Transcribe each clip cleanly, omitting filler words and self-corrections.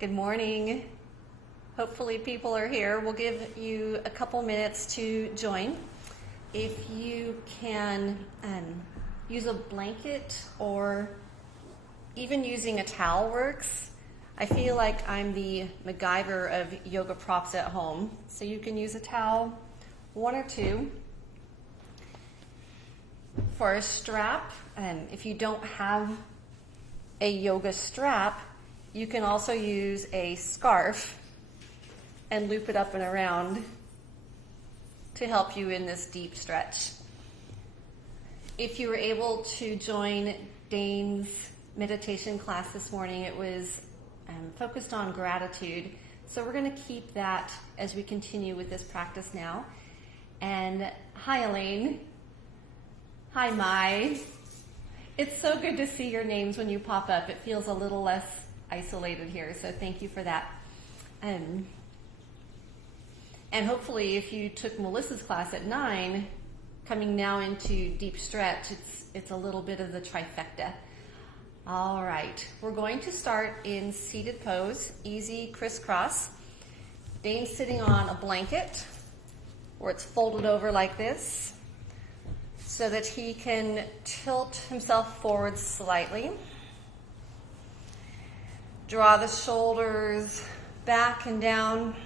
Good morning. Hopefully people are here. We'll give you a couple minutes to join. If you can use a blanket or even using a towel works. I feel like I'm the MacGyver of yoga props at home. So you can use a towel, one or two. For a strap, if you don't have a yoga strap, you can also use a scarf and loop it up and around to help you in this deep stretch. If you were able to join Dane's meditation class this morning, it was focused on gratitude. So we're going to keep that as we continue with this practice now. And hi, Elaine. Hi, Mai. It's so good to see your names when you pop up. It feels a little less isolated here, so thank you for that. And hopefully if you took Melissa's class at 9, coming now into deep stretch, it's a little bit of the trifecta. All right, we're going to start in seated pose, easy crisscross. Dane's sitting on a blanket where it's folded over like this so that he can tilt himself forward slightly. Draw the shoulders back and down.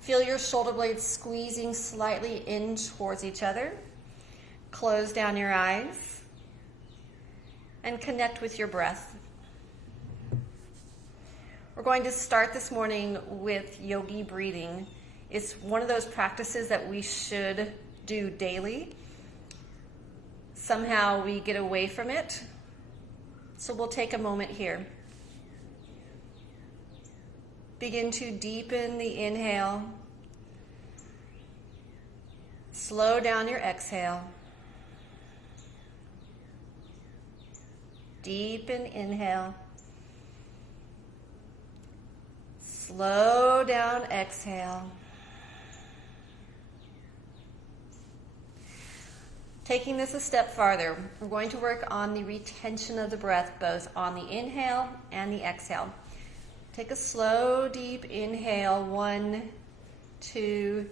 Feel your shoulder blades squeezing slightly in towards each other. Close down your eyes and connect with your breath. We're going to start this morning with yogi breathing. It's one of those practices that we should do daily. Somehow we get away from it. So we'll take a moment here. Begin to deepen the inhale. Slow down your exhale. Deepen inhale. Slow down exhale. Taking this a step farther, we're going to work on the retention of the breath, both on the inhale and the exhale. Take a slow, deep inhale. 1, 2,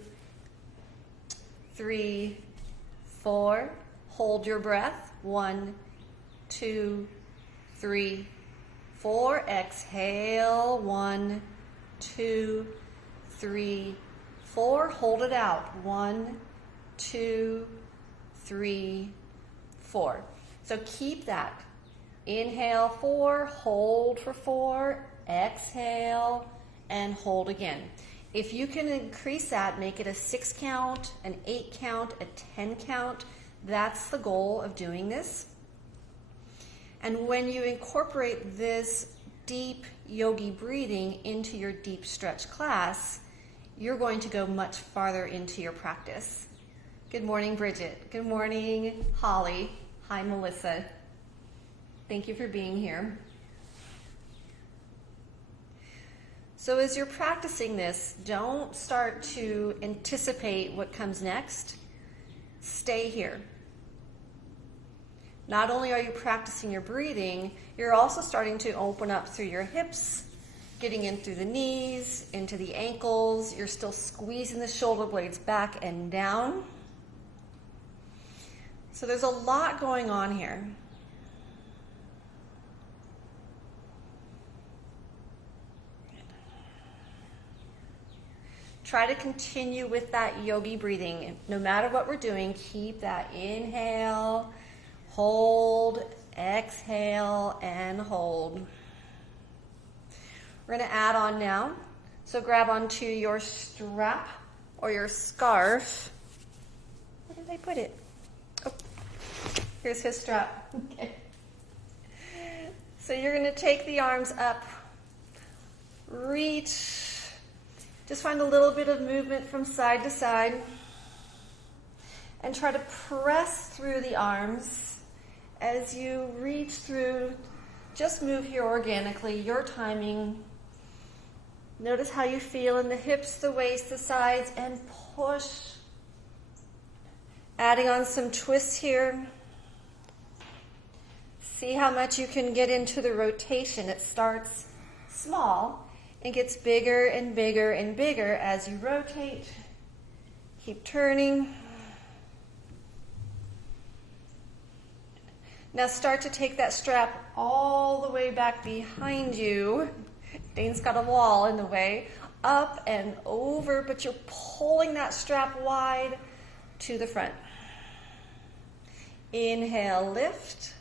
3, 4. Hold your breath. 1, 2, 3, 4. Exhale. 1, 2, 3, 4. Hold it out. 1, 2, 3, 4. So keep that. Inhale 4, hold for 4, exhale, and hold again. If you can increase that, make it a 6 count, an 8 count, a 10 count. That's the goal of doing this. And when you incorporate this deep yogi breathing into your deep stretch class, you're going to go much farther into your practice. Good morning, Bridget. Good morning, Holly. Hi, Melissa. Thank you for being here. So as you're practicing this, don't start to anticipate what comes next. Stay here. Not only are you practicing your breathing, you're also starting to open up through your hips, getting in through the knees, into the ankles. You're still squeezing the shoulder blades back and down. So there's a lot going on here. Try to continue with that yogi breathing. No matter what we're doing, keep that inhale, hold, exhale, and hold. We're going to add on now. So grab onto your strap or your scarf. Where did I put it? Oh, here's his strap. Okay. So you're going to take the arms up, reach. Just find a little bit of movement from side to side and try to press through the arms as you reach through. Just move here organically, your timing. Notice how you feel in the hips, the waist, the sides, and push. Adding on some twists here. See how much you can get into the rotation. It starts small and gets bigger and bigger and bigger as you rotate. Keep turning. Now start to take that strap all the way back behind you. Dane's got a wall in the way. Up and over, but you're pulling that strap wide to the front. Inhale, lift.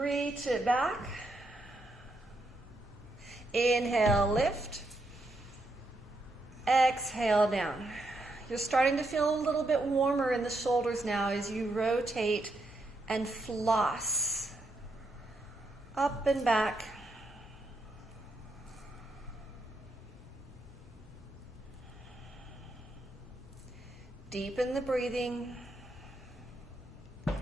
Reach it back. Inhale, lift. Exhale down. You're starting to feel a little bit warmer in the shoulders now as you rotate and floss. Up and back. Deepen the breathing. Okay.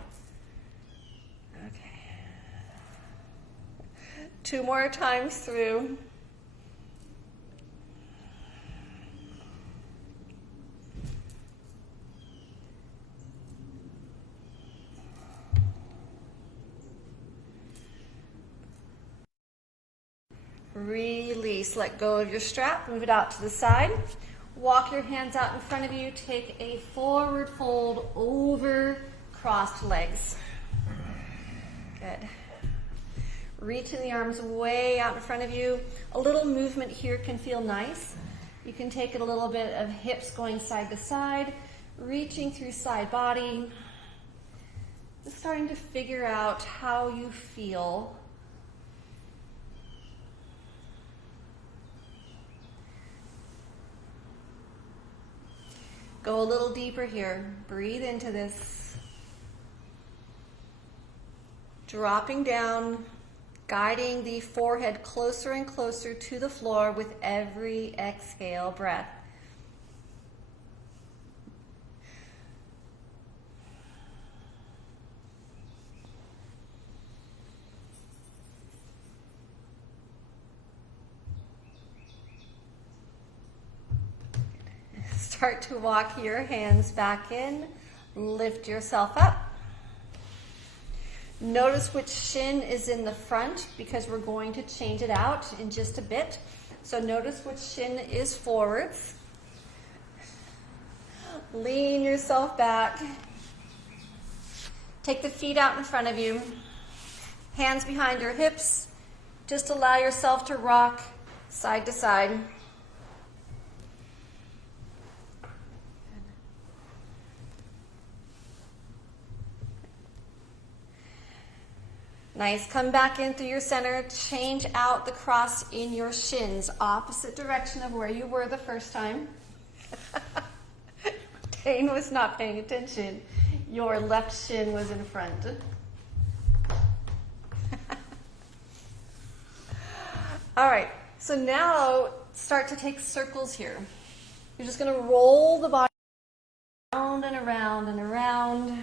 2 more times through. Release. Let go of your strap. Move it out to the side. Walk your hands out in front of you. Take a forward fold over crossed legs. Good. Reaching the arms way out in front of you. A little movement here can feel nice. You can take it a little bit of hips going side to side, reaching through side body. Just starting to figure out how you feel. Go a little deeper here. Breathe into this. Dropping down, guiding the forehead closer and closer to the floor with every exhale breath. Start to walk your hands back in. Lift yourself up. Notice which shin is in the front because we're going to change it out in just a bit. So notice which shin is forwards. Lean yourself back. Take the feet out in front of you. Hands behind your hips. Just allow yourself to rock side to side. Nice. Come back in through your center. Change out the cross in your shins. Opposite direction of where you were the first time. Dane was not paying attention. Your left shin was in front. All right. So now start to take circles here. You're just going to roll the body around and around and around.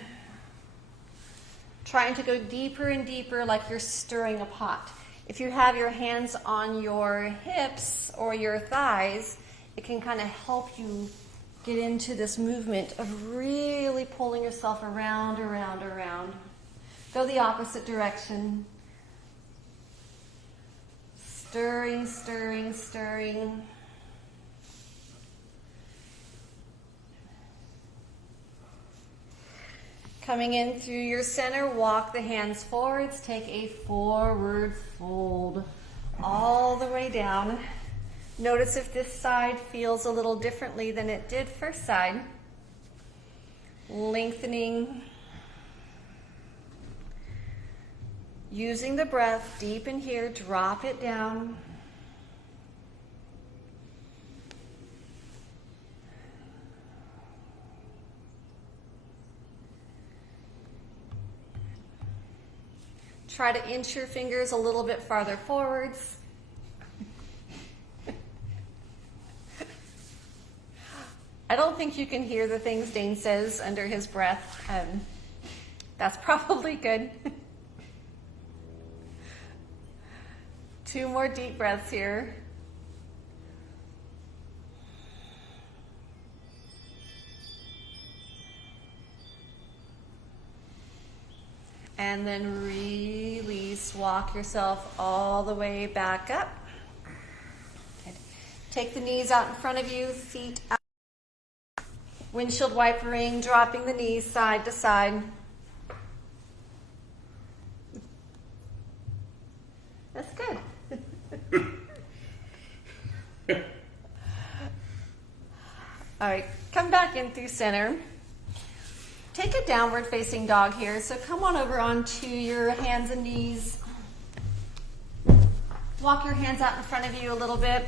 Trying to go deeper and deeper like you're stirring a pot. If you have your hands on your hips or your thighs, it can kind of help you get into this movement of really pulling yourself around, around, around. Go the opposite direction. Stirring, stirring, stirring. Coming in through your center, walk the hands forwards, take a forward fold all the way down. Notice if this side feels a little differently than it did first side. Lengthening. Using the breath deep in here, drop it down. Try to inch your fingers a little bit farther forwards. I don't think you can hear the things Dane says under his breath. That's probably good. 2 more deep breaths here. And then release. Walk yourself all the way back up. Good. Take the knees out in front of you, feet out. Windshield wipering, dropping the knees side to side. That's good. All right, come back in through center. Take a downward facing dog here. So come on over onto your hands and knees. Walk your hands out in front of you a little bit.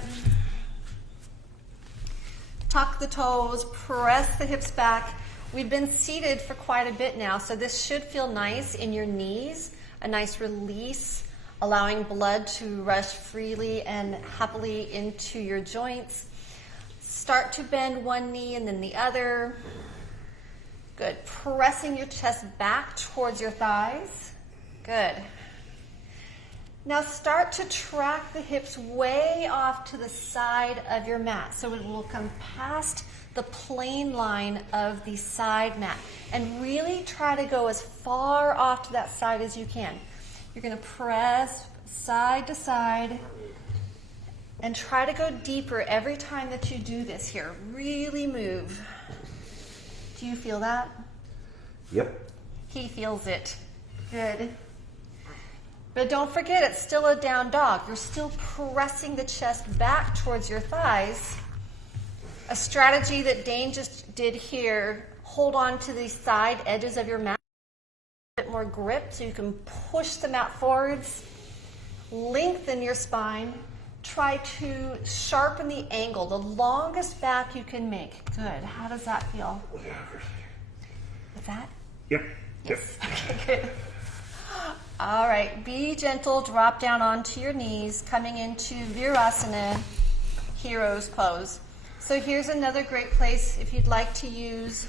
Tuck the toes, press the hips back. We've been seated for quite a bit now, so this should feel nice in your knees, a nice release, allowing blood to rush freely and happily into your joints. Start to bend one knee and then the other. Good. Pressing your chest back towards your thighs. Good. Now start to track the hips way off to the side of your mat. So it will come past the plane line of the side mat. And really try to go as far off to that side as you can. You're going to press side to side and try to go deeper every time that you do this here. Really move. Do you feel that? Yep. He feels it. Good. But don't forget, it's still a down dog. You're still pressing the chest back towards your thighs. A strategy that Dane just did here, hold on to the side edges of your mat. A bit more grip so you can push the mat forwards. Lengthen your spine. Try to sharpen the angle, the longest back you can make. Good. How does that feel? What's that? Yep. Yes. Okay, good. All right, be gentle, drop down onto your knees, coming into Virasana, Hero's Pose. So here's another great place if you'd like to use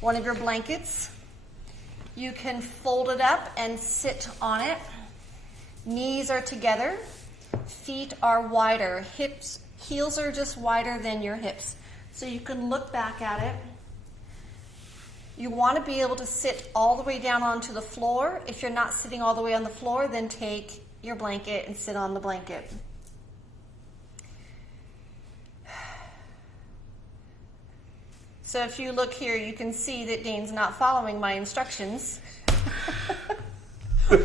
one of your blankets. You can fold it up and sit on it. Knees are together, feet are wider, heels are just wider than your hips. So you can look back at it. You want to be able to sit all the way down onto the floor. If you're not sitting all the way on the floor, then take your blanket and sit on the blanket. So if you look here, you can see that Dane's not following my instructions,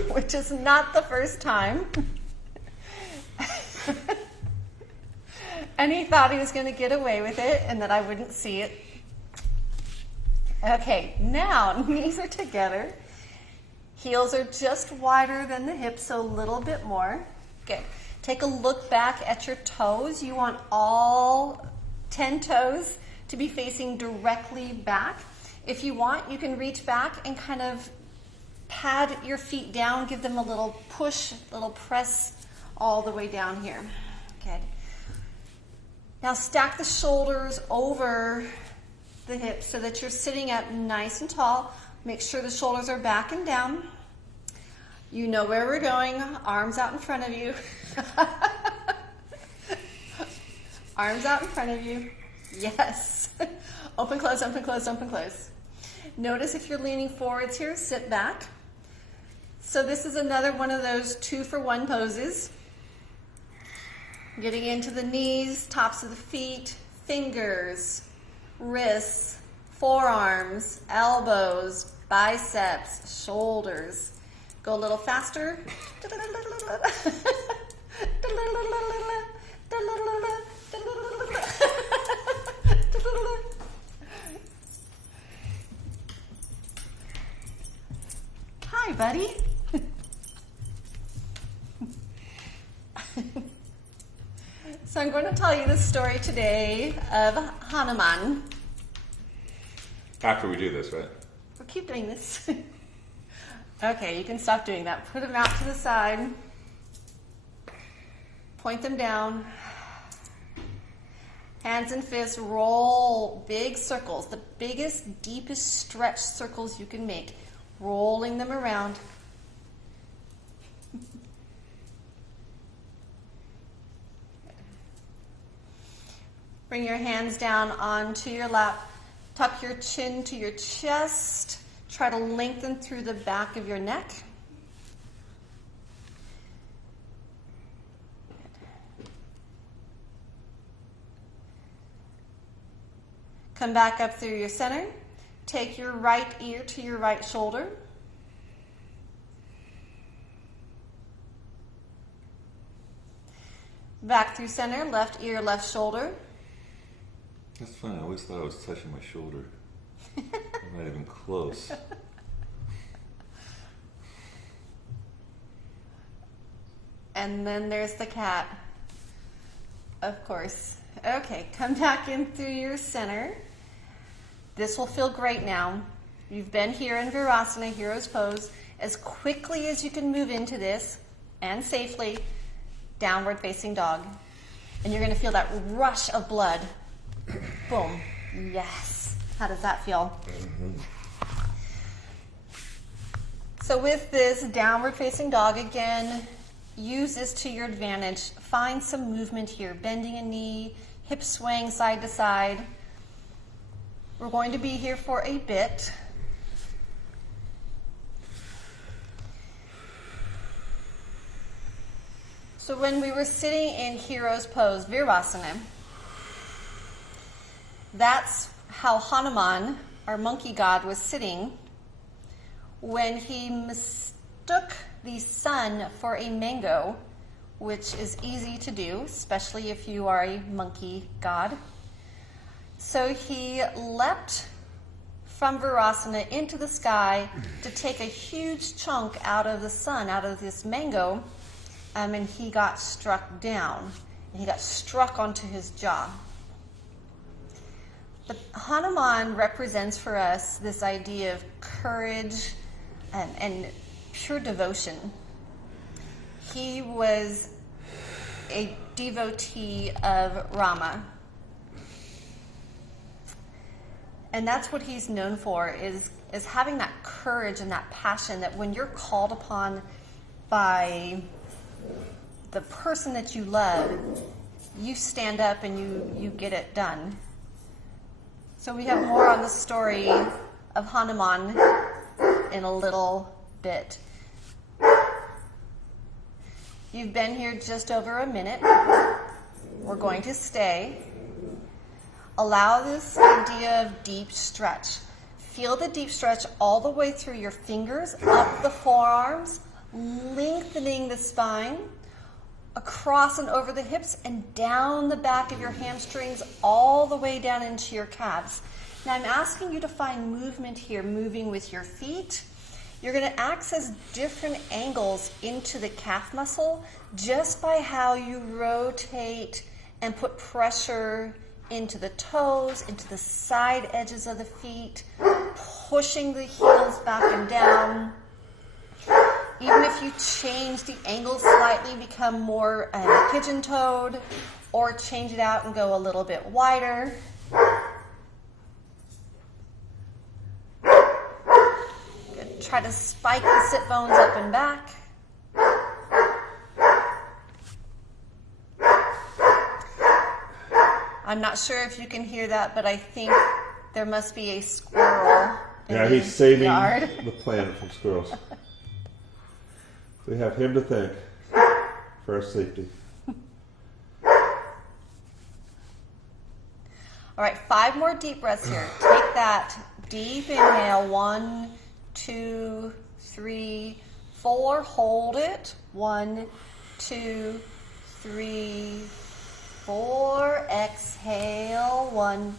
which is not the first time. And he thought he was going to get away with it and that I wouldn't see it. Okay, now knees are together. Heels are just wider than the hips, so a little bit more. Good. Take a look back at your toes. You want all 10 toes to be facing directly back. If you want, you can reach back and kind of pad your feet down, give them a little push, a little press all the way down here. Good. Now stack the shoulders over the hips so that you're sitting up nice and tall. Make sure the shoulders are back and down. You know where we're going. Arms out in front of you. Arms out in front of you. Yes. Open, close, open, close, open, close. Notice if you're leaning forwards here, sit back. So this is another one of those 2-for-1 poses. Getting into the knees, tops of the feet, fingers, wrists, forearms, elbows, biceps, shoulders. Go a little faster. Hi, buddy. So I'm going to tell you the story today of Hanuman. After we do this, right? We'll keep doing this. Okay, you can stop doing that. Put them out to the side. Point them down. Hands and fists, roll big circles. The biggest, deepest stretch circles you can make. Rolling them around. Bring your hands down onto your lap. Tuck your chin to your chest. Try to lengthen through the back of your neck. Come back up through your center. Take your right ear to your right shoulder. Back through center, left ear, left shoulder. That's funny. I always thought I was touching my shoulder. I'm not even close. And then there's the cat, of course. Okay, come back in through your center. This will feel great now. You've been here in Virasana, Hero's Pose. As quickly as you can move into this, and safely, downward facing dog. And you're gonna feel that rush of blood. Boom. Yes. How does that feel? So with this downward facing dog, again, use this to your advantage. Find some movement here, bending a knee, hips swaying side to side. We're going to be here for a bit. So when we were sitting in Hero's Pose, Virasana, that's how Hanuman, our monkey god, was sitting when he mistook the sun for a mango, which is easy to do, especially if you are a monkey god. So he leapt from Virasana into the sky to take a huge chunk out of the sun, out of this mango, and he got struck down. And he got struck onto his jaw. But Hanuman represents for us this idea of courage and pure devotion. He was a devotee of Rama. And that's what he's known for, is having that courage and that passion that when you're called upon by the person that you love, you stand up and you get it done. So we have more on the story of Hanuman in a little bit. You've been here just over a minute. We're going to stay. Allow this idea of deep stretch. Feel the deep stretch all the way through your fingers, up the forearms, lengthening the spine, across and over the hips, and down the back of your hamstrings, all the way down into your calves. Now I'm asking you to find movement here, moving with your feet. You're going to access different angles into the calf muscle just by how you rotate and put pressure into the toes, into the side edges of the feet, pushing the heels back and down. Even if you change the angle slightly, become more pigeon-toed, or change it out and go a little bit wider. Good. Try to spike the sit bones up and back. I'm not sure if you can hear that, but I think there must be a squirrel in Yeah, the he's saving yard. the planet from squirrels. We have him to thank for our safety. All right, 5 more deep breaths here. Take that deep inhale. 1, 2, 3, 4. Hold it. 1, 2, 3, 4. Exhale. 1,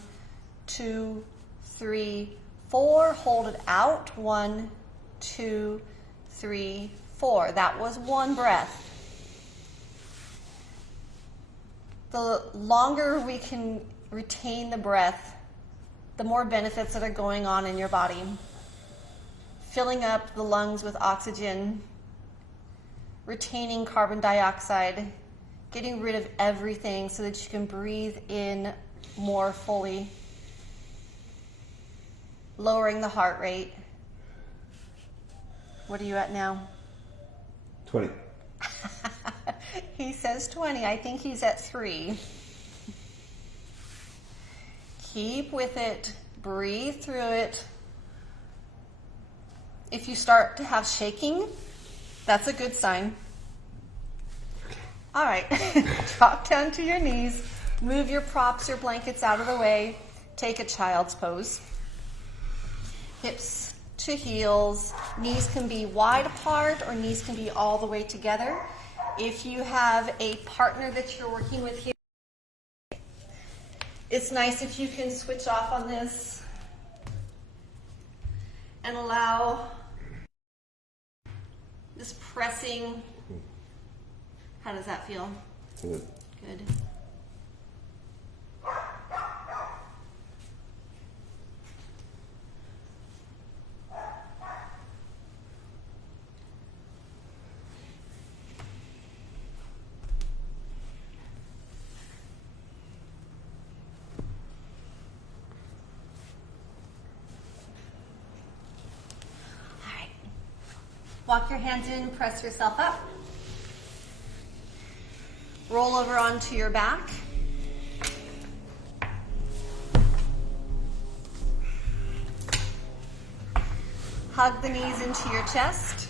2, 3, 4. Hold it out. 1, 2, 3, 4. That was 1 breath. The longer we can retain the breath, the more benefits that are going on in your body. Filling up the lungs with oxygen, retaining carbon dioxide, getting rid of everything so that you can breathe in more fully, lowering the heart rate. What are you at now? 20. He says 20. I think he's at 3. Keep with it. Breathe through it. If you start to have shaking, that's a good sign. All right, drop down to your knees, move your props, your blankets out of the way, take a child's pose. Hips to heels, knees can be wide apart or knees can be all the way together. If you have a partner that you're working with here, it's nice if you can switch off on this and allow this pressing. How does that feel? Good. Good. Walk your hands in, press yourself up. Roll over onto your back. Hug the knees into your chest.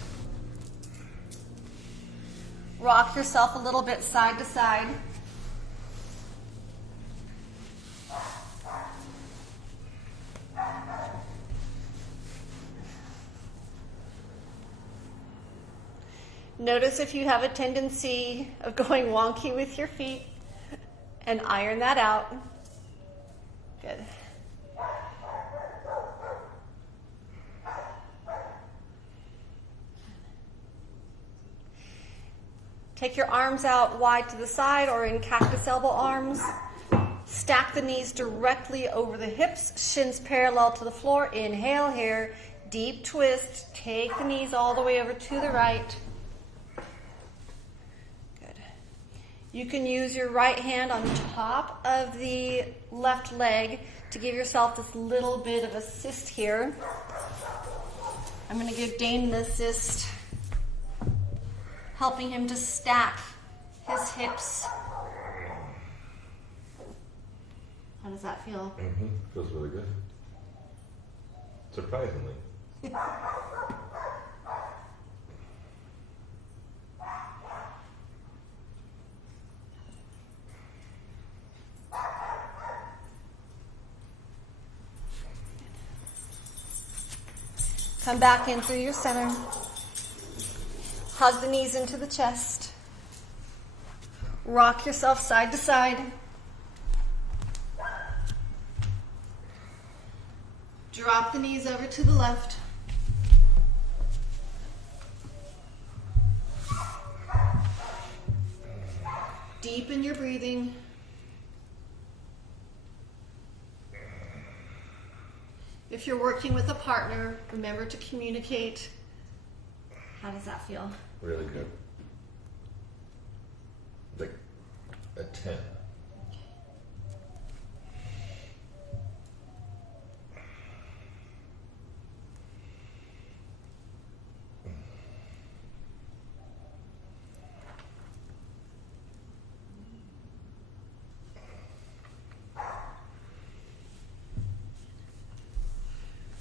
Rock yourself a little bit side to side. Notice if you have a tendency of going wonky with your feet and iron that out. Good. Take your arms out wide to the side or in cactus elbow arms. Stack the knees directly over the hips, shins parallel to the floor. Inhale here, deep twist. Take the knees all the way over to the right. You can use your right hand on top of the left leg to give yourself this little bit of assist here. I'm going to give Dane an assist, helping him to stack his hips. How does that feel? Feels really good. Surprisingly. Come back in through your center. Hug the knees into the chest. Rock yourself side to side. Drop the knees over to the left. Deepen your breathing. If you're working with a partner, remember to communicate. How does that feel? Really good. Like a 10.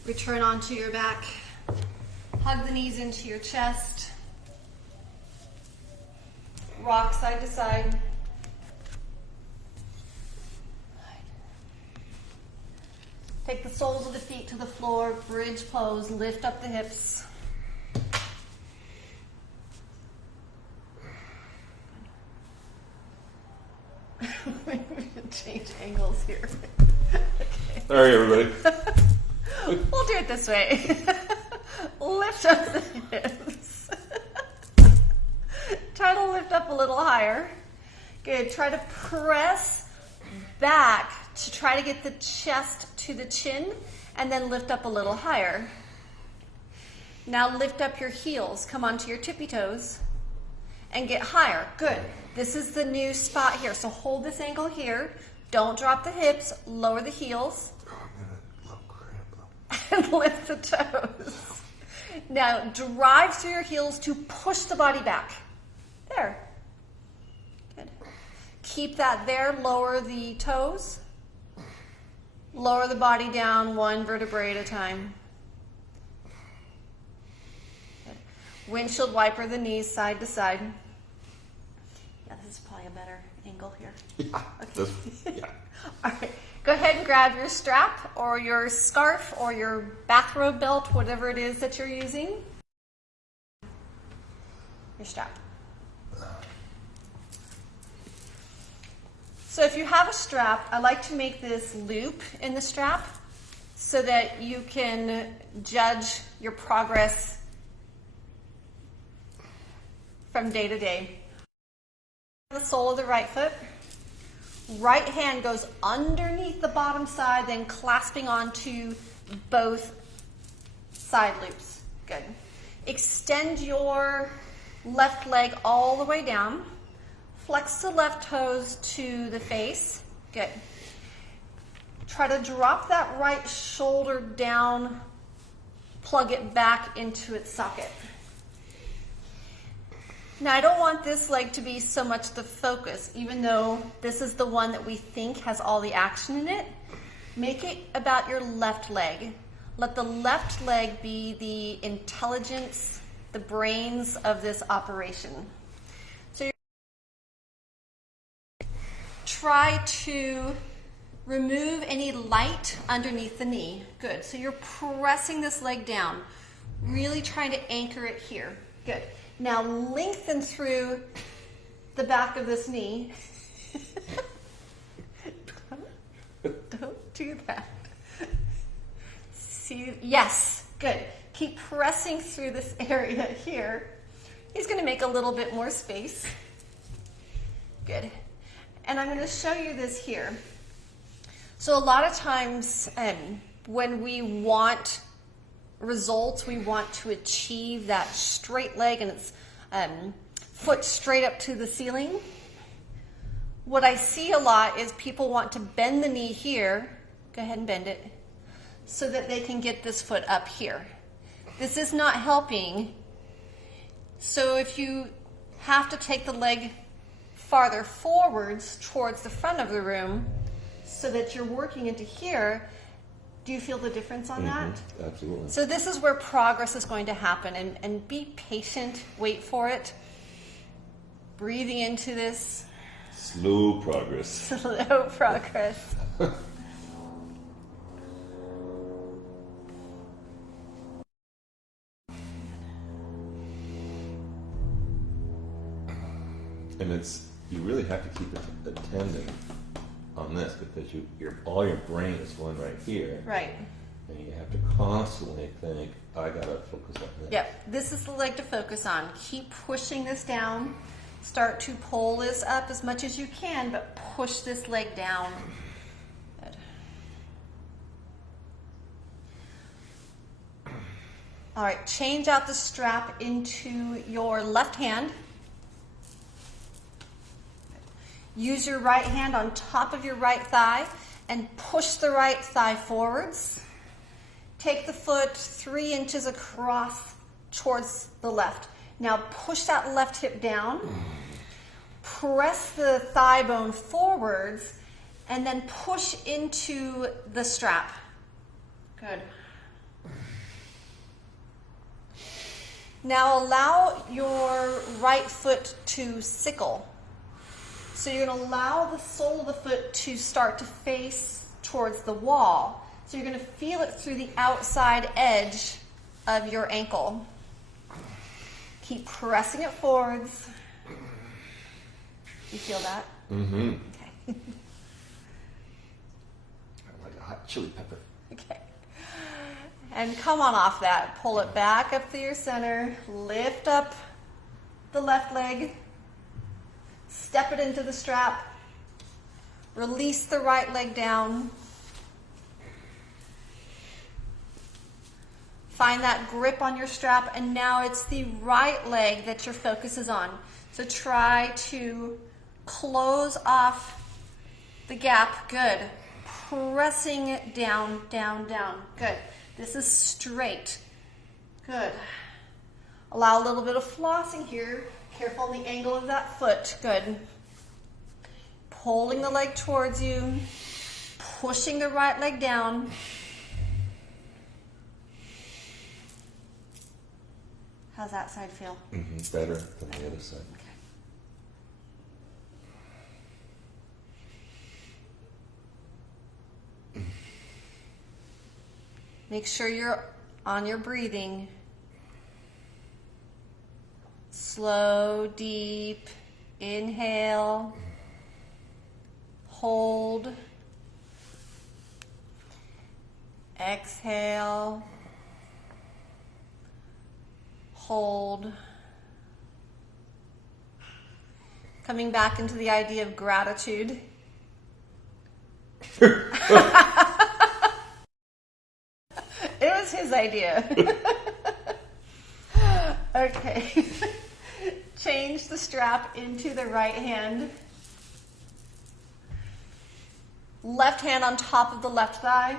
Return onto your back. Hug the knees into your chest. Rock side to side. Take the soles of the feet to the floor, bridge pose, lift up the hips. Change angles here. Okay. Sorry, everybody. We'll do it this way. Lift up the hips. Try to lift up a little higher. Good. Try to press back to try to get the chest to the chin and then lift up a little higher. Now lift up your heels. Come onto your tippy toes and get higher. Good. This is the new spot here. So hold this angle here. Don't drop the hips. Lower the heels. And lift the toes. Now drive through your heels to push the body back. There. Good. Keep that there. Lower the toes. Lower the body down one vertebrae at a time. Windshield wiper the knees side to side. Yeah, this is probably a better angle here. Yeah. Okay. Yeah. All right. Go ahead and grab your strap or your scarf or your bathrobe belt, whatever it is that you're using. Your strap. So if you have a strap, I like to make this loop in the strap so that you can judge your progress from day to day. The sole of the right foot. Right hand goes underneath the bottom side, then clasping onto both side loops. Good. Extend your left leg all the way down. Flex the left toes to the face. Good. Try to drop that right shoulder down, plug it back into its socket. Now, I don't want this leg to be so much the focus, even though this is the one that we think has all the action in it. Make it about your left leg. Let the left leg be the intelligence, the brains of this operation. So try to remove any light underneath the knee. Good. So you're pressing this leg down, really trying to anchor it here. Good. Now lengthen through the back of this knee. Don't do that. See, yes, good. Keep pressing through this area here. He's going to make a little bit more space. Good. And I'm going to show you this here. So a lot of times when we want results, we want to achieve that straight leg and its foot straight up to the ceiling. What I see a lot is people want to bend the knee here. Go ahead and bend it so that they can get this foot up here. This is not helping. So if you have to take the leg farther forwards towards the front of the room so that you're working into here, do you feel the difference on that? Absolutely. So this is where progress is going to happen, and be patient, wait for it. Breathing into this. Slow progress. Slow progress. And you really have to keep attending on this because all your brain is going right here. Right. And you have to constantly think, I gotta focus on this. Yep, this is the leg to focus on. Keep pushing this down. Start to pull this up as much as you can, but push this leg down. Good. All right, change out the strap into your left hand. Use your right hand on top of your right thigh and push the right thigh forwards. Take the foot 3 inches across towards the left. Now push that left hip down. Press the thigh bone forwards and then push into the strap. Good. Now allow your right foot to sickle. So you're going to allow the sole of the foot to start to face towards the wall. So you're going to feel it through the outside edge of your ankle. Keep pressing it forwards. You feel that? Mm-hmm. Okay. Like a hot chili pepper. Okay. And come on off that. Pull it back up to your center. Lift up the left leg. Step it into the strap. Release the right leg down. Find that grip on your strap, and now it's the right leg that your focus is on. So try to close off the gap. Good. Pressing down, down, down. Good. This is straight. Good. Allow a little bit of flossing here. Careful on the angle of that foot. Good. Pulling the leg towards you. Pushing the right leg down. How's that side feel? Better than the other side. Okay. Make sure you're on your breathing. Slow, deep inhale. Hold. Exhale. Hold. Coming back into the idea of gratitude. It was his idea. Okay. Change the strap into the right hand. Left hand on top of the left thigh.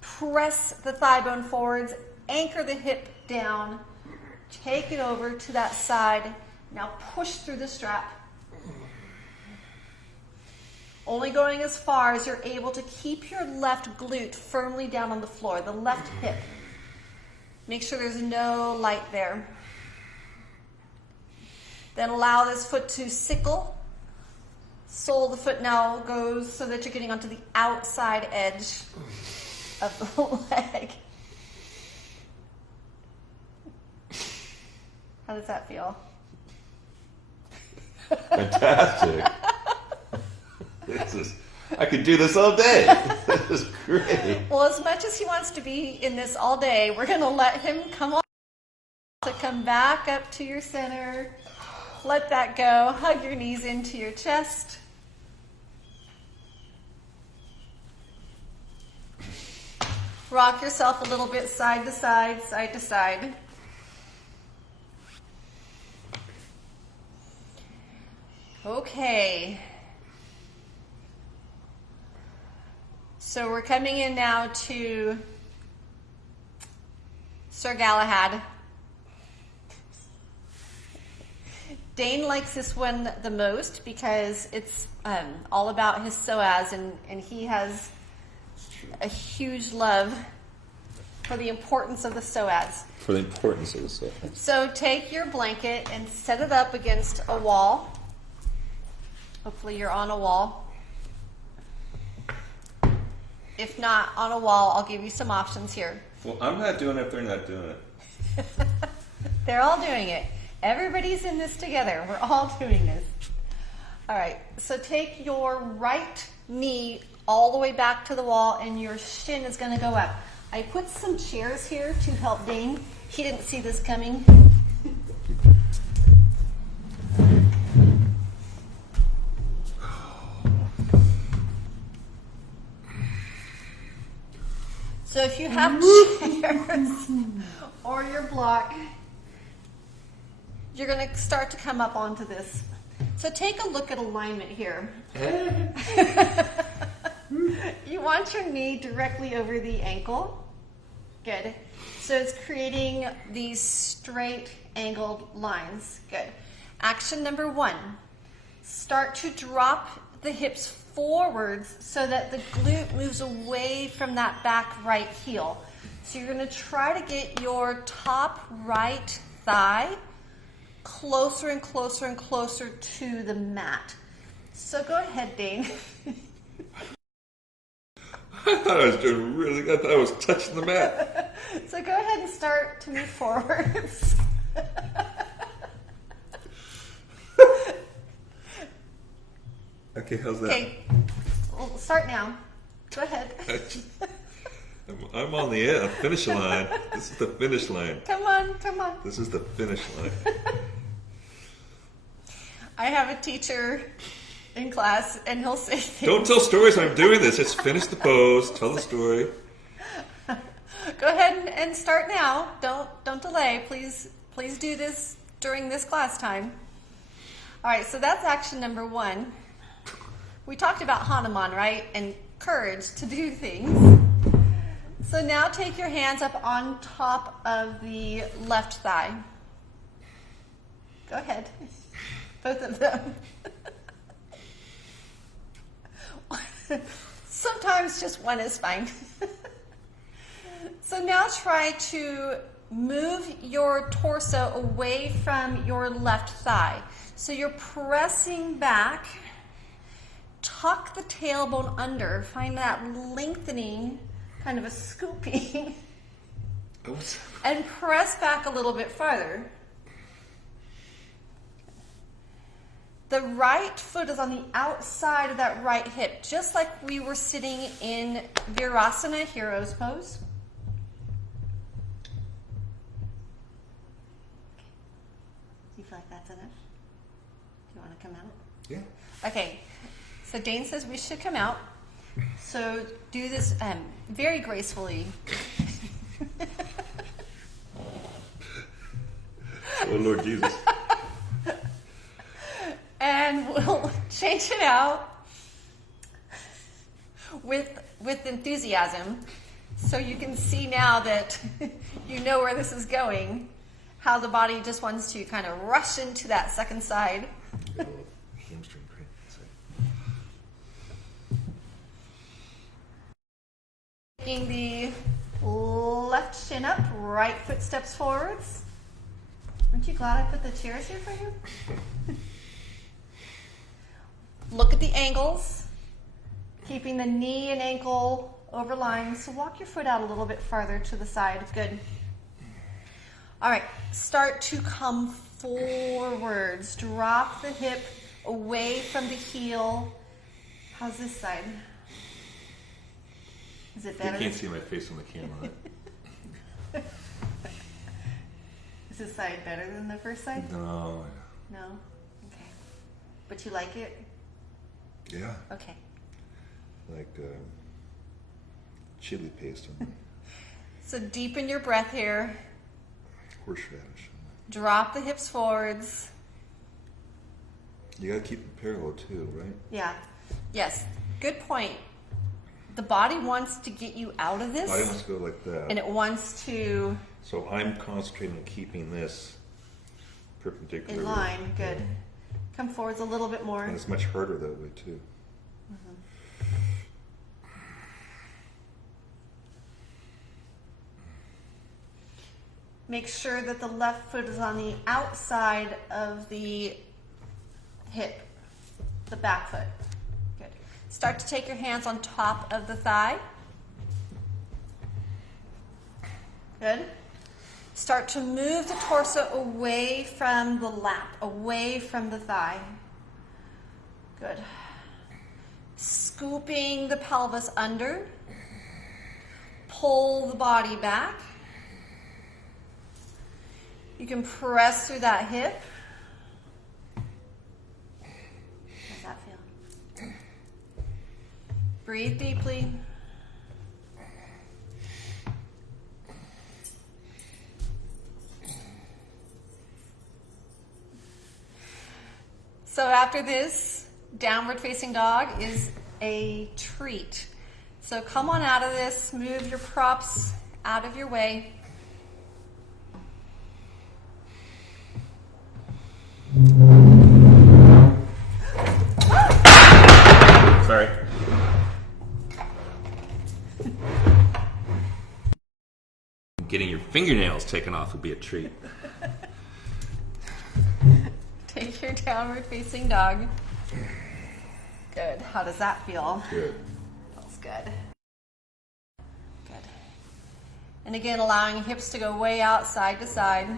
Press the thigh bone forwards. Anchor the hip down. Take it over to that side. Now push through the strap. Only going as far as you're able to keep your left glute firmly down on the floor, the left hip. Make sure there's no light there. Then allow this foot to sickle. Sole of the foot now goes so that you're getting onto the outside edge of the leg. How does that feel? Fantastic. I could do this all day. This is great. Well, as much as he wants to be in this all day, we're going to let him come on to come back up to your center. Let that go. Hug your knees into your chest. Rock yourself a little bit side to side, side to side. Okay. So we're coming in now to Sir Galahad. Dane likes this one the most because it's all about his psoas, and he has a huge love for the importance of the psoas. For the importance of the soul. So take your blanket and set it up against a wall. Hopefully you're on a wall. If not on a wall, I'll give you some options here. Well, I'm not doing it if they're not doing it. They're all doing it. Everybody's in this together. We're all doing this. All right, so take your right knee all the way back to the wall, and your shin is going to go up. I put some chairs here to help Dane. He didn't see this coming. So if you have chairs or your block, you're going to start to come up onto this. So take a look at alignment here. You want your knee directly over the ankle. Good. So it's creating these straight angled lines. Good. Action number 1. Start to drop the hips forwards so that the glute moves away from that back right heel. So you're going to try to get your top right thigh closer and closer and closer to the mat. So go ahead, Dane. I thought I was doing really good. I thought I was touching the mat. So go ahead and start to move forwards. Okay, how's that? Okay, we'll start now. Go ahead. I'm on the finish line. This is the finish line. Come on, come on. This is the finish line. I have a teacher in class, and he'll say things. Don't tell stories when I'm doing this. Just finish the pose. Tell the story. Go ahead and start now. Don't delay. Please do this during this class time. All right, so that's action number 1. We talked about Hanuman, right? And courage to do things. So now take your hands up on top of the left thigh. Go ahead. Both of them. Sometimes just one is fine. So now try to move your torso away from your left thigh. So you're pressing back. Tuck the tailbone under. Find that lengthening, kind of a scooping. Oops. And press back a little bit farther. The right foot is on the outside of that right hip, just like we were sitting in Virasana, Hero's Pose. Do you feel like that's enough? Do you want to come out? Yeah. Okay, so Dane says we should come out. So do this very gracefully. Oh, Lord Jesus. And we'll change it out with enthusiasm, so you can see now that you know where this is going, how the body just wants to kind of rush into that second side. Got a little hamstring cramp. Taking the left shin up, right foot steps forwards. Aren't you glad I put the chairs here for you? Look at the angles, keeping the knee and ankle overlying. So walk your foot out a little bit farther to the side. Good. All right, start to come forwards. Drop the hip away from the heel. How's this side? Is it You better? can't see my face on the camera. Is this side better than the first side? No. No? Okay. But you like it? Yeah. Okay. Like chili paste on So deepen your breath here. horseradish. Drop the hips forwards. You gotta keep it parallel too, right? Yeah. Yes. Good point. The body wants to get you out of this. I must go like that. And it wants to So I'm concentrating on keeping this perpendicular. in line. Good. Come forwards a little bit more. And it's much harder that way too. Make sure that the left foot is on the outside of the hip, the back foot. Good. Start to take your hands on top of the thigh. Good. Start to move the torso away from the lap, away from the thigh. Good. Scooping the pelvis under. Pull the body back. You can press through that hip. How's that feel? Breathe deeply. So after this, downward facing dog is a treat. So come on out of this, move your props out of your way. Sorry. Getting your fingernails taken off would be a treat. Take your downward facing dog. Good. How does that feel? Good. Feels good. Good. And again, allowing hips to go way out side to side.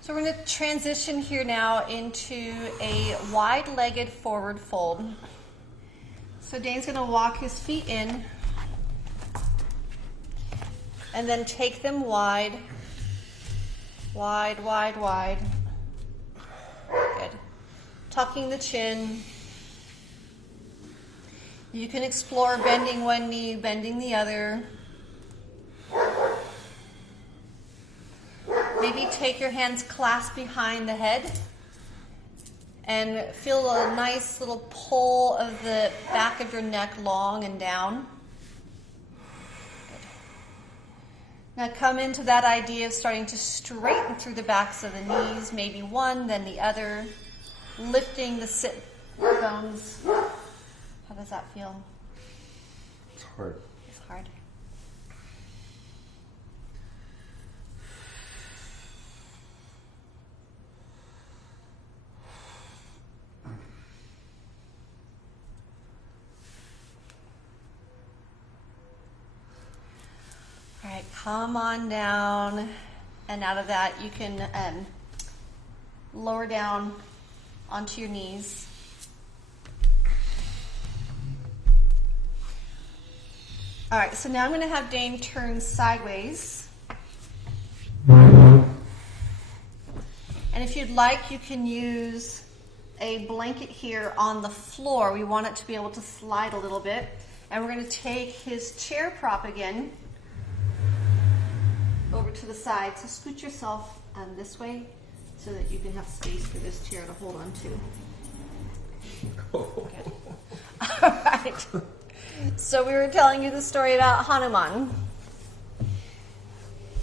So we're going to transition here now into a wide-legged forward fold. So Dane's going to walk his feet in and then take them wide, wide, wide, wide. Good. Tucking the chin. You can explore bending one knee, bending the other. Maybe take your hands clasped behind the head and feel a nice little pull of the back of your neck long and down. Good. Now come into that idea of starting to straighten through the backs of the knees, maybe one, then the other, lifting the sit bones. How does that feel? It's hard. It's hard. All right, come on down, and out of that you can lower down onto your knees. All right, so now I'm going to have Dane turn sideways. And if you'd like, you can use a blanket here on the floor. We want it to be able to slide a little bit. And we're going to take his chair prop again over to the side. So scoot yourself this way so that you can have space for this chair to hold on to. Good. All right. So we were telling you the story about Hanuman.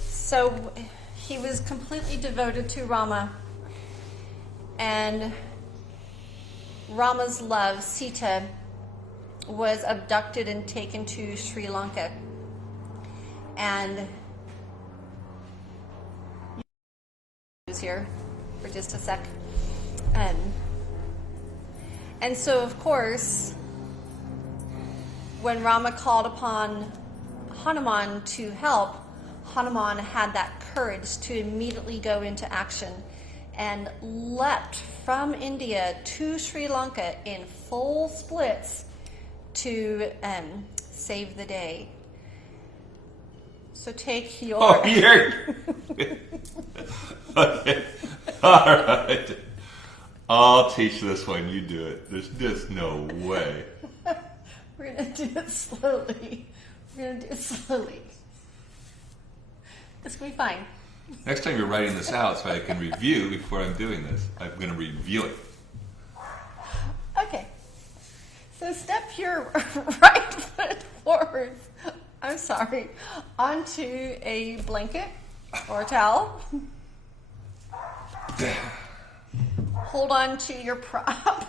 So he was completely devoted to Rama. And Rama's love, Sita, was abducted and taken to Sri Lanka. And was here for just a sec. And so, of course, when Rama called upon Hanuman to help, Hanuman had that courage to immediately go into action and leapt from India to Sri Lanka in full splits to save the day. So take your... Oh, yeah. Okay. All right. I'll teach this one. You do it. There's just no way. We're going to do it slowly. This will be fine. Next time you're writing this out so I can review before I'm doing this. I'm going to review it. Okay. So step your right foot forward. I'm sorry. Onto a blanket or a towel. Hold on to your prop.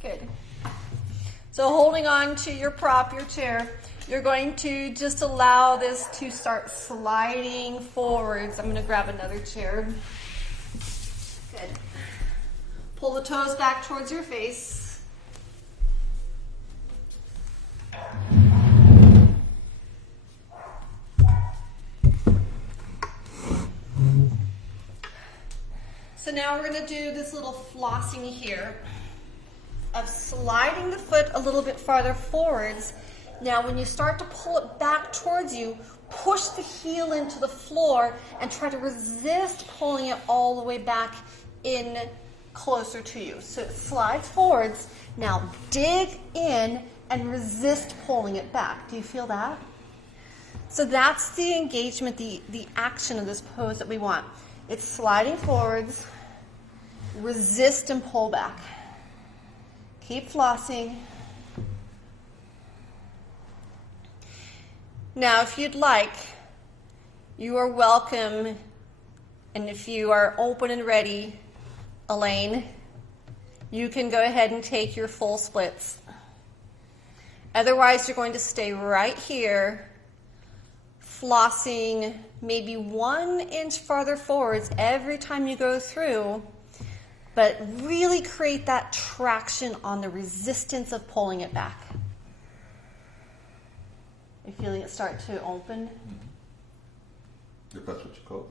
Good. So holding on to your prop, your chair, you're going to just allow this to start sliding forwards. I'm going to grab another chair. Good. Pull the toes back towards your face. So now we're going to do this little flossing here of sliding the foot a little bit farther forwards. Now when you start to pull it back towards you, push the heel into the floor and try to resist pulling it all the way back in closer to you. So it slides forwards. Now dig in and resist pulling it back. Do you feel that? So that's the engagement, the action of this pose that we want. It's sliding forwards, resist and pull back. Keep flossing. Now, if you'd like, you are welcome, and if you are open and ready, Elaine, you can go ahead and take your full splits. Otherwise, you're going to stay right here, flossing maybe 1 inch farther forwards every time you go through, but really create that traction on the resistance of pulling it back. You're feeling it start to open? Mm-hmm. If that's what you call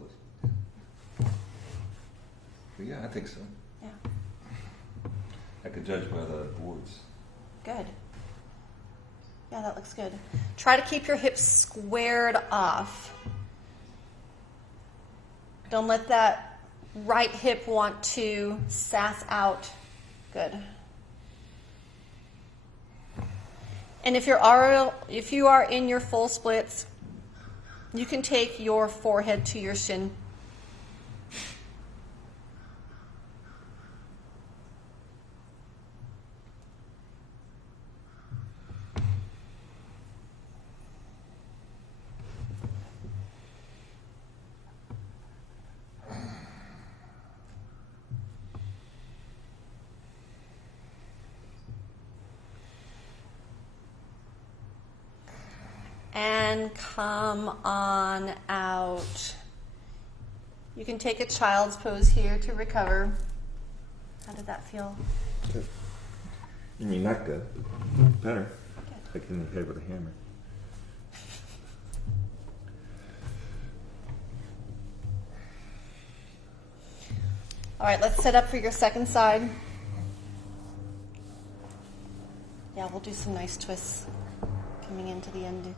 this. Yeah, I think so. Yeah. I could judge by the boards. Good. Yeah, that looks good. Try to keep your hips squared off. Don't let that right hip want to sass out. Good. And if you are in your full splits, you can take your forehead to your shin. and come on out. You can take a child's pose here to recover. How did that feel? Good. You mean not good? Better. Like in the head with a hammer. All right, let's set up for your second side. Yeah, we'll do some nice twists coming into the end.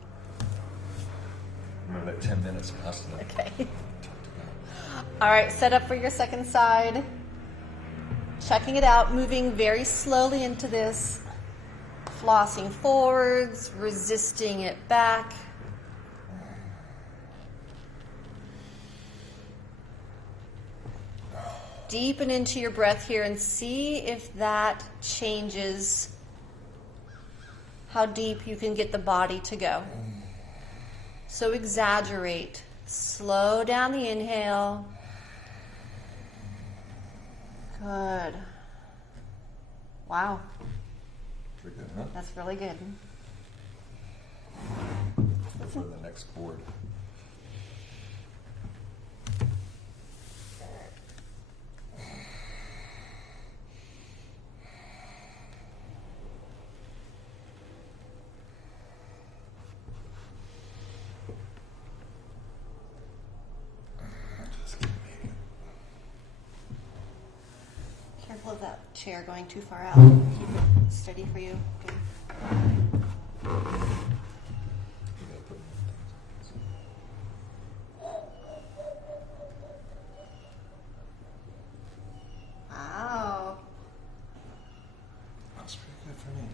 Remember that 10 minutes past the Okay. All right, set up for your second side. Checking it out, moving very slowly into this. Flossing forwards, resisting it back. Deepen into your breath here and see if that changes how deep you can get the body to go. So exaggerate. Slow down the inhale. Good. Wow, Pretty good, huh? that's really good. For the next board. Careful of that chair going too far out. Keep it steady for you. Good. Wow. That's pretty good for me.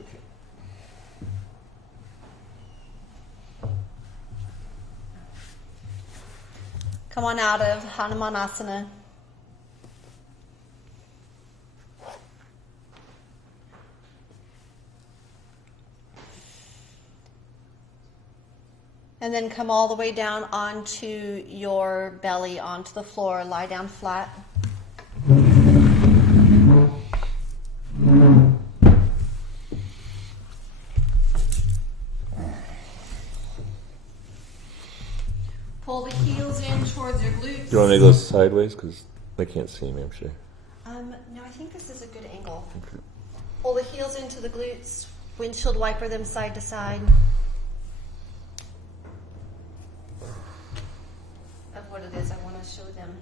Okay. Come on out of Hanumanasana. And then come all the way down onto your belly, onto the floor. Lie down flat. Pull the heels in towards your glutes. Do you want me to go sideways? Because they can't see me, I'm sure. No, I think this is a good angle. Pull the heels into the glutes. Windshield wiper them side to side. Of what it is I want to show them.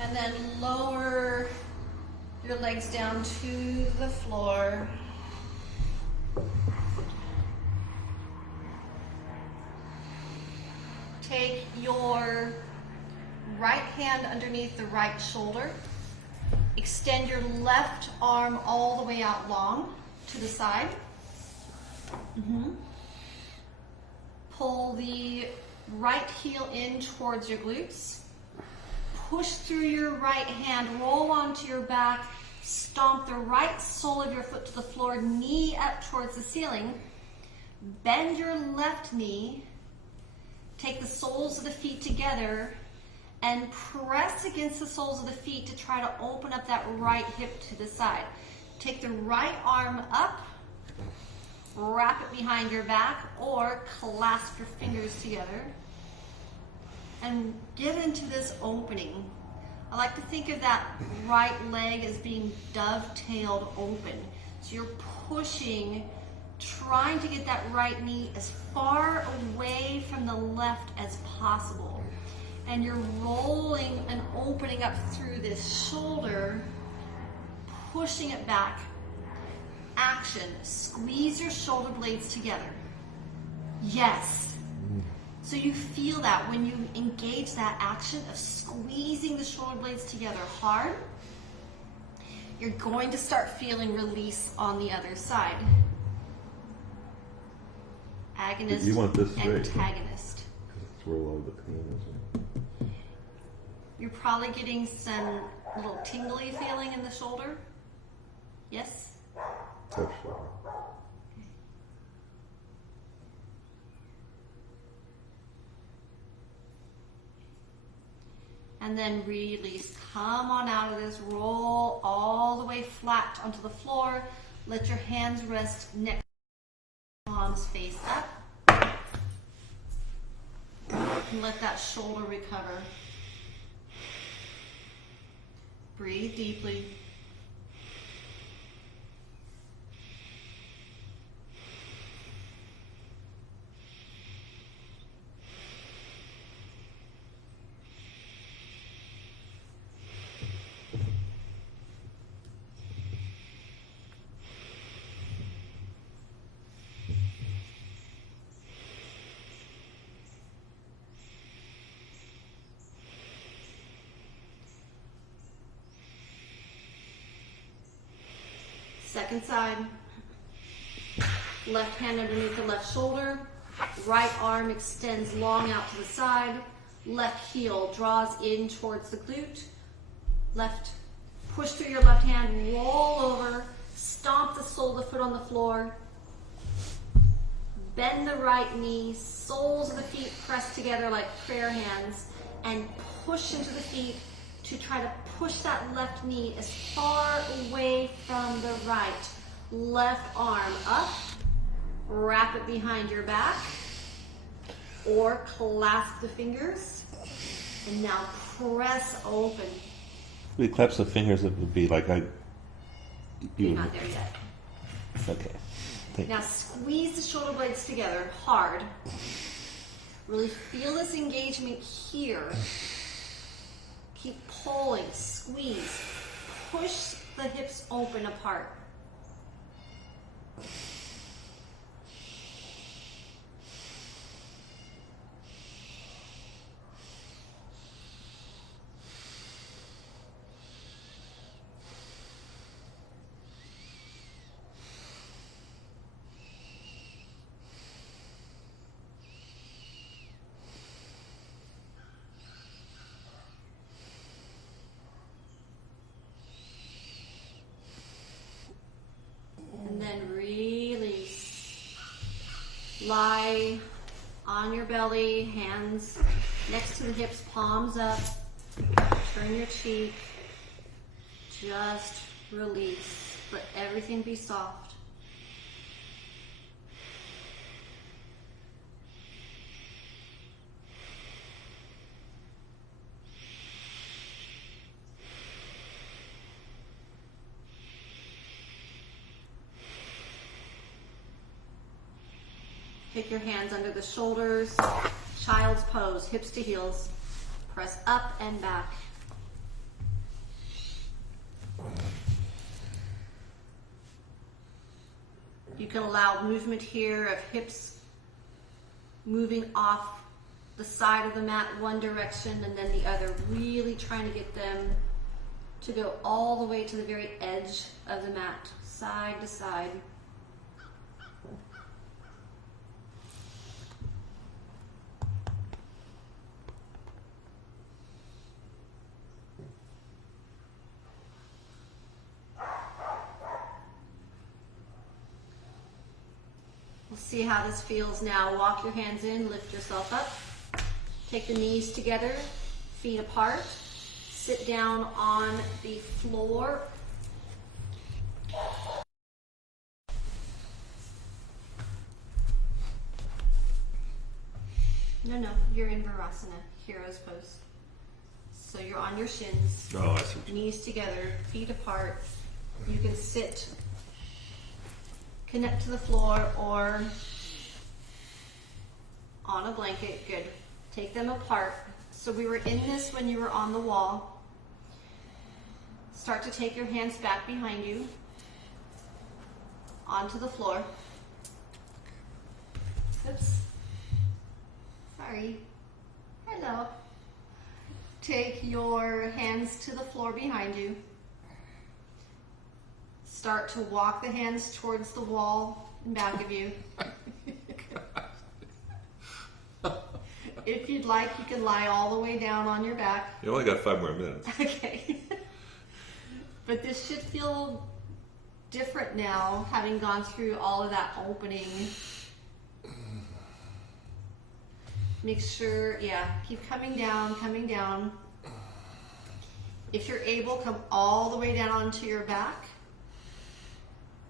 And then lower your legs down to the floor. Take your right hand underneath the right shoulder. Extend your left arm all the way out long to the side. Pull the right heel in towards your glutes. Push through your right hand, roll onto your back, stomp the right sole of your foot to the floor, knee up towards the ceiling. Bend your left knee. Take the soles of the feet together and press against the soles of the feet to try to open up that right hip to the side. Take the right arm up, wrap it behind your back, or clasp your fingers together and get into this opening. I like to think of that right leg as being dovetailed open. So you're pushing, trying to get that right knee as far away from the left as possible. And you're rolling and opening up through this shoulder, pushing it back. Action. Squeeze your shoulder blades together. Yes. So you feel that when you engage that action of squeezing the shoulder blades together hard, you're going to start feeling release on the other side. Agonist, You want this straight, huh? antagonist. That's where a lot of the pain is. You're probably getting some little tingly feeling in the shoulder. Yes? That's sure. And then release. Come on out of this. Roll all the way flat onto the floor. Let your hands rest next to palms face up. And let that shoulder recover. Breathe deeply. Second side. Left hand underneath the left shoulder. Right arm extends long out to the side. Left heel draws in towards the glute. Left, push through your left hand, roll over, stomp the sole of the foot on the floor. Bend the right knee, soles of the feet pressed together like prayer hands, and push into the feet to try to push that left knee as far away from the right. Left arm up, wrap it behind your back, or clasp the fingers, and now press open. We clasp the fingers, it would be like You're not there yet. Okay. Thank Now squeeze the shoulder blades together hard. Really feel this engagement here. Keep pulling, squeeze, push the hips open apart. And then release. Lie on your belly, hands next to the hips, palms up. Turn your cheek. Just release. Let everything be soft. Take your hands under the shoulders, child's pose, hips to heels. Press up and back. You can allow movement here of hips moving off the side of the mat one direction and then the other, really trying to get them to go all the way to the very edge of the mat, side to side. See how this feels now. Walk your hands in, lift yourself up. Take the knees together, feet apart. Sit down on the floor. No, you're in Virasana, Hero's pose. So you're on your shins, Oh, I see. knees together, feet apart. You can sit, connect to the floor, or on a blanket. Good. Take them apart. So we were in this when you were on the wall. Start to take your hands back behind you onto the floor. Oops. Sorry. Hello. Take your hands to the floor behind you. Start to walk the hands towards the wall in back of you. If you'd like, you can lie all the way down on your back. You only got 5 more minutes. Okay. But this should feel different now, having gone through all of that opening. Make sure, yeah, keep coming down, coming down. If you're able, come all the way down onto your back.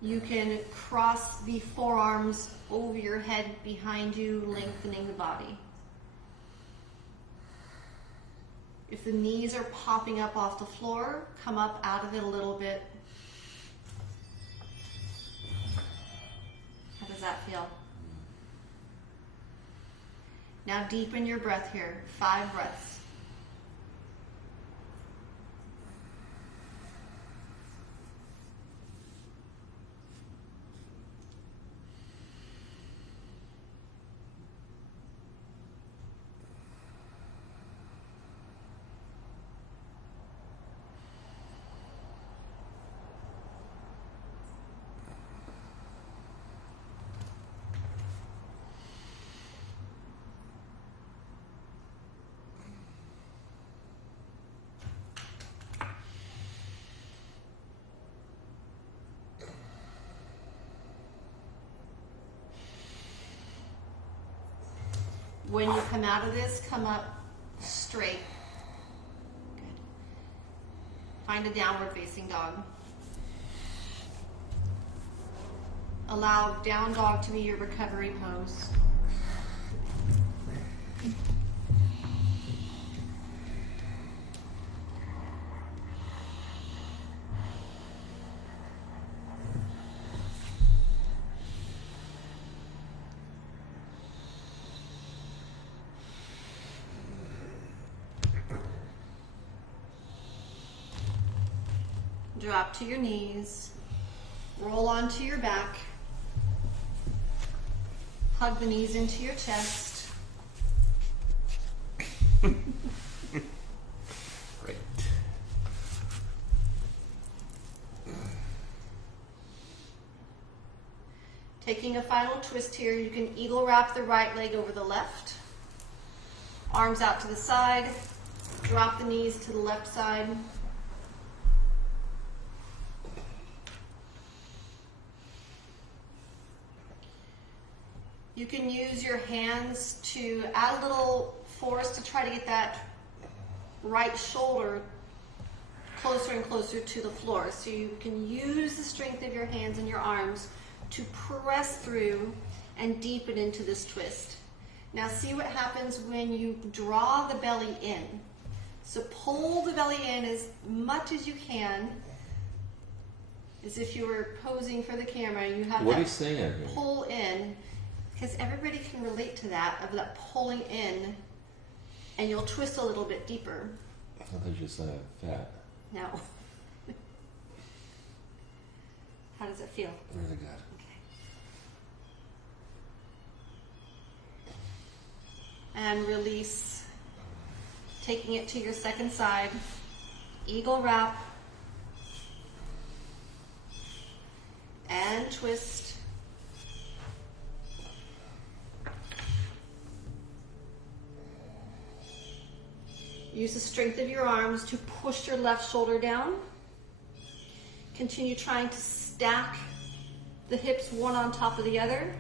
You can cross the forearms over your head behind you, lengthening the body. If the knees are popping up off the floor, come up out of it a little bit. How does that feel? Now deepen your breath here, 5 breaths. When you come out of this, come up straight. Good. Find a downward facing dog. Allow down dog to be your recovery pose. Drop to your knees, roll onto your back, hug the knees into your chest. Right. Taking a final twist here, you can eagle wrap the right leg over the left, arms out to the side, drop the knees to the left side. You can use your hands to add a little force to try to get that right shoulder closer and closer to the floor. So you can use the strength of your hands and your arms to press through and deepen into this twist. Now see what happens when you draw the belly in. So pull the belly in as much as you can, as if you were posing for the camera. You have What are that you saying here? pull in. Because everybody can relate to that, of that pulling in, and you'll twist a little bit deeper. I thought you just said fat. Now, how does it feel? Really good. Okay. And release, taking it to your second side. Eagle wrap. And twist. Use the strength of your arms to push your left shoulder down. Continue trying to stack the hips one on top of the other.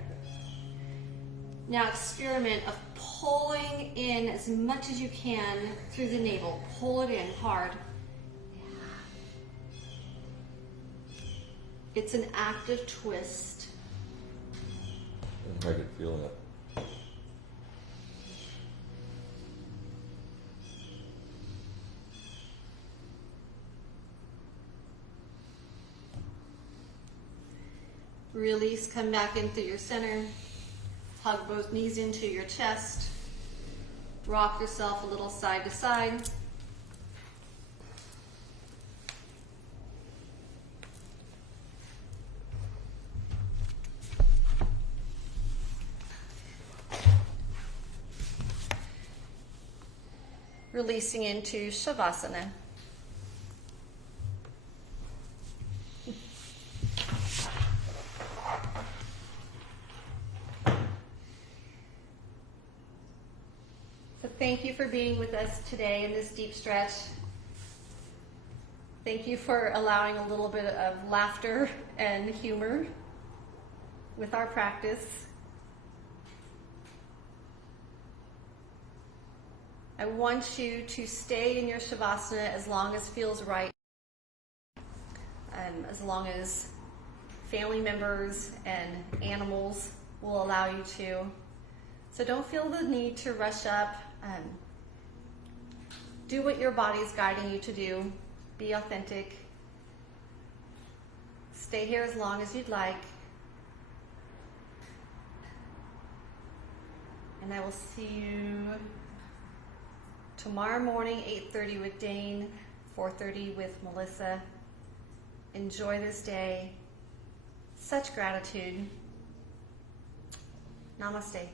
Now experiment of pulling in as much as you can through the navel. Pull it in hard. It's an active twist. I can feel it. Release, come back in through your center. Hug both knees into your chest. Rock yourself a little side to side. Releasing into Shavasana. Thank you for being with us today in this deep stretch. Thank you for allowing a little bit of laughter and humor with our practice. I want you to stay in your Shavasana as long as feels right, as long as family members and animals will allow you to. So don't feel the need to rush up. Do what your body is guiding you to do. Be authentic. Stay here as long as you'd like. And I will see you tomorrow morning, 8:30 with Dane, 4:30 with Melissa. Enjoy this day. Such gratitude. Namaste.